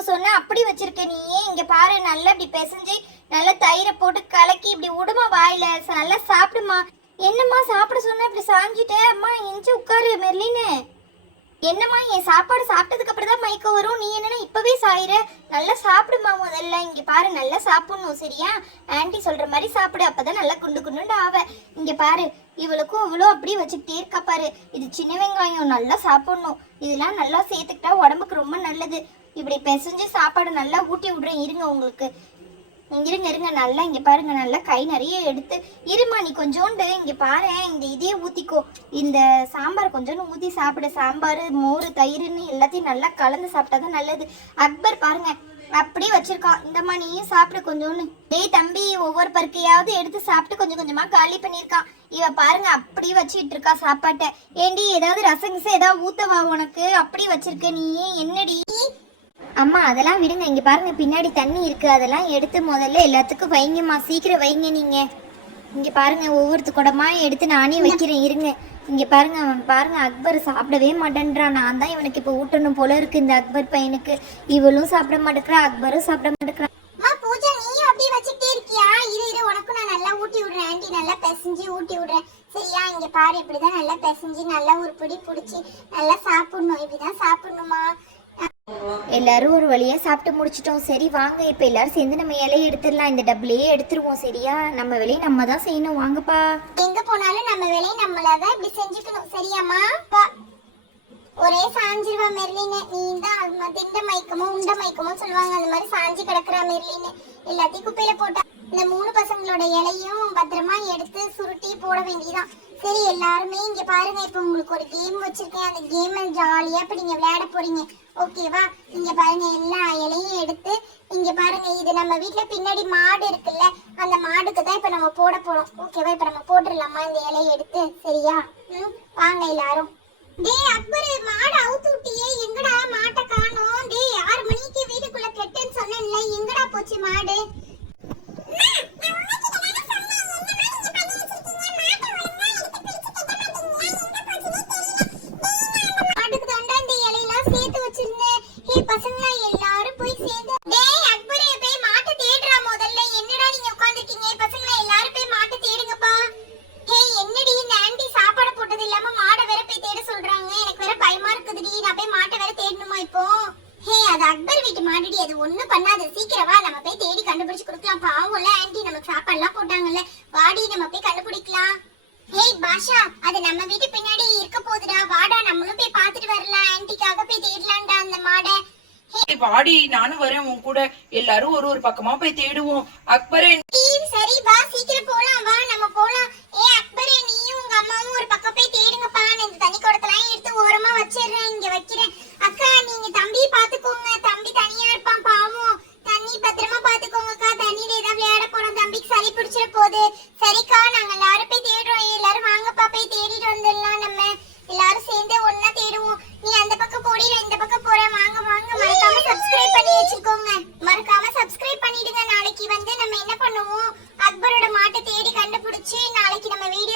வச்சுக்க சொன்ன அப்படி வச்சிருக்க நீ. இங்க பாரு, நல்லா இப்படி பிசைஞ்சு நல்லா தயிரை போட்டு கலக்கி இப்படி விடுமா வாயில, நல்லா சாப்பிடுமா. என்னம்மா சாப்பிட சொன்ன இப்படி சாஞ்சிட்ட? அம்மா எஞ்சி உட்காரு மெர்லின்னு. என்னம்மா என் சாப்பாடு சாப்பிட்டதுக்கு அப்புறம் தான் மயக்கம் வரும், நீ என்னன்னா இப்பவே சாயிற? நல்லா சாப்பிடுமா முதல்ல. இங்க பாரு, நல்லா சாப்பிடணும் சரியா? ஆன்ட்டி சொல்ற மாதிரி சாப்பிடு, அப்பதான் நல்லா குண்டு குண்டுண்டு ஆவ. இங்க பாரு, இவளுக்கும் இவ்வளோ அப்படியே வச்சுக்கிட்டே இருக்கா பாரு. இது சின்ன வெங்காயம், நல்லா சாப்பிடணும். இதெல்லாம் நல்லா சேர்த்துக்கிட்டா உடம்புக்கு ரொம்ப நல்லது. இப்படி பிசைஞ்சு சாப்பாடு நல்லா ஊட்டி விடுறேன் இருங்க உங்களுக்கு. இருங்க நல்லா இங்க பாருங்க, நல்லா கை நிறைய எடுத்து இருமா. நீ கொஞ்சோண்டு இங்க பாரு, இந்த இதே ஊத்திக்கோ. இந்த சாம்பார் கொஞ்சோண்டு ஊத்தி சாப்பிடு. சாம்பார் மோர் தயிர்னு எல்லாத்தையும் நல்லா கலந்து சாப்பிட்டாதான் நல்லது. அக்பர் பாருங்க அப்படியே வச்சிருக்கான். இந்த நீயும் சாப்பிடு கொஞ்சோன்னு. டேய் தம்பி, ஒவ்வொரு பருக்கையாவது எடுத்து சாப்பிட்டு கொஞ்சம் கொஞ்சமா காலி பண்ணிருக்கான். இவ பாருங்க அப்படியே வச்சுட்டு இருக்கா சாப்பாட்டை. ஏண்டி ஏதாவது ரசங்கிசம் ஏதாவது ஊத்தவா உனக்கு? அப்படி வச்சிருக்க நீ, என்னடி? அம்மா அதெல்லாம் விடுங்க. இங்க பாருங்க பின்னாடி தண்ணி இருக்கு, அதெல்லாம் எடுத்து முதல்ல எல்லாத்துக்கும் வைங்கம்மா, சீக்கிரம் வைங்க நீங்க. இங்க பாருங்க ஒவ்வொருத்து குடமா எடுத்து நானே வைக்கிறேன் இருங்க. இங்க பாருங்க, அவன் பாருங்க அக்பர் சாப்பிடவே மாட்டேன்றான். நான் தான் இவனுக்கு இப்ப ஊட்டணும் போல இருக்கு இந்த அக்பர் பையனுக்கு. இவளும் சாப்பிட மாட்டேங்கிறா, அக்பரும் சாப்பிட மாட்டேங்கிறான். பூஜா நீயும் அப்படியே வச்சுக்கிட்டே இருக்கியா? இரு உனக்கும் நான் நல்லா ஊட்டி விடுறேன். ஆண்டி நல்லா பிசைஞ்சு ஊட்டி விடுறேன் சரியா? இங்க பாரு, இப்படிதான் நல்லா பிசைஞ்சு நல்லா ஒரு பிடி பிடிச்சி நல்லா சாப்பிடணும். இப்படிதான் சாப்பிடணுமா? எல்லாரும் ஒரு வழியா சாப்பிட்டு முடிச்சிட்டோம். சரி வாங்க, இப்ப எல்லாரும் சேர்ந்து நம்ம இலையை எடுத்துடலாம். இந்த டப்புலையே எடுத்துருவோம் சரியா? நம்ம வேலையை நம்ம தான் செய்யணும். வாங்கப்பா. எங்க போனாலும் நம்ம வேலையை நம்மளாதான் இப்படி செஞ்சுக்கணும் சரியாமா? ஒரே சாஞ்சிருவா மெர்லின்னு. நீ தான் திண்ட மயக்கமோ உண்ட மயக்கமோ சொல்லுவாங்க, அந்த மாதிரி சாஞ்சி கிடக்குறா மெர்லின்னு. எல்லாத்தையும் குப்பையில போட்டா இந்த 3 பசங்களோட இலையும் பத்திரமா எடுத்து சுருட்டி போட வேண்டியதான். சரி எல்லாருமே இங்க பாருங்க, இப்ப உங்களுக்கு ஒரு கேம் வச்சிருக்கேன். அந்த கேமை ஜாலியா இப்ப நீங்க விளையாட போறீங்க ஓகேவா? இங்க பாருங்க, எல்லா இலையும் எடுத்து இங்க பாருங்க, இது நம்ம வீட்டுல பின்னாடி மாடு இருக்குல்ல, அந்த மாடுக்கு தான் இப்ப நம்ம போட போறோம் ஓகேவா? இப்ப நம்ம போட்டுடலாமா இந்த இலையை எடுத்து? சரியா? வாங்க எல்லாரும். டேய் அக்பர், மாடு அவுத்து விட்டியே, எங்கடா மாட்டை காணோம்? டேய் 6 மணிக்கு வீட்டுக்குள்ள கெட்டுன்னு சொன்னேன்ல, எங்கடா போச்சு மாடு? பசங்களா எல்லாரும் போய் சேர்ந்து டேய் அக்பர் போய் மாட்டை தேடுறா முதல்ல. என்னடா நீங்க உட்கார்ந்திருக்கீங்க? பசங்களா எல்லாரும் போய் மாட்டை தேடுங்கப்பா. டேய் என்னடி இந்த ஆண்டி சாப்பாடு போட்டது இல்லாம மாடை வேற போய் தேட சொல்றாங்க. எனக்கு வேற பயமா இருக்குதுடி, நான் போய் மாட்டை வேற தேடணுமா இப்போ? ஹே அது அக்பர் வீட்டு மாடுடி, அது ஒண்ணும் பண்ணாது. சீக்கிரம் வா, நம்ம போய் தேடி கண்டுபிடிச்சு கொடுக்கலாம். பாவம்ல ஆண்டி நமக்கு சாப்பாடு எல்லாம் போட்டாங்கல்ல, வாடி நம்ம போய் கண்டுபிடிக்கலாம். ஹேய் பாஷா, அது நம்ம வீட்டு பின்னாடி இருக்க போகுதுடா, வாடா நம்மளும் போய் பாத்துட்டு வரலாம். ஆன்ட்டிக்காக போய் தேடலாம்டா அந்த மாடை. வாடி நானும் வரேன் உன் கூட. எல்லாரும் ஒரு பக்கமா போய் தேடுவோம். அக்பரே சரி வா, சீக்கிரம் போலாம் வா, நம்ம போலாம். அக்பரே நீயும் உங்க அம்மாவும் ஒரு பக்கம் போய் தேடுங்கப்பா. நான் இந்த தண்ணி குடத்தெல்லாம் எடுத்து ஓரமா வச்சிடுறேன், இங்க வைக்கிறேன். அக்கா நீங்க தம்பி பாத்துக்கோங்க, தம்பி தனியா இருப்பான் பாவம். தண்ணி பத்திரமா பாத்துக்கோங்கக்கா, தண்ணியில ஏதாவது விளையாட போறோம், தம்பிக்கு சளி பிடிச்சிட போகுது. சரிக்கா, நாங்க எல்லாரும் போய் தேடுறோம். எல்லாரும் வாங்கப்பா போய் தேடிட்டு வந்துடலாம். நம்ம எல்லாரும் சேர்ந்து ஒன்னா தேடுவோம். நீ அந்த பக்கம் போடி, இந்த பக்கம் போறேன். வாங்க வாங்க, மறக்காம சப்ஸ்கிரைப் பண்ணி வச்சுக்கோங்க. மறக்காம சப்ஸ்கிரைப் பண்ணிடுங்க. நாளைக்கு வந்து நம்ம என்ன பண்ணுவோம், அக்பரோட மாட்டை தேடி கண்டுபிடிச்சு நாளைக்கு நம்ம வீடியோ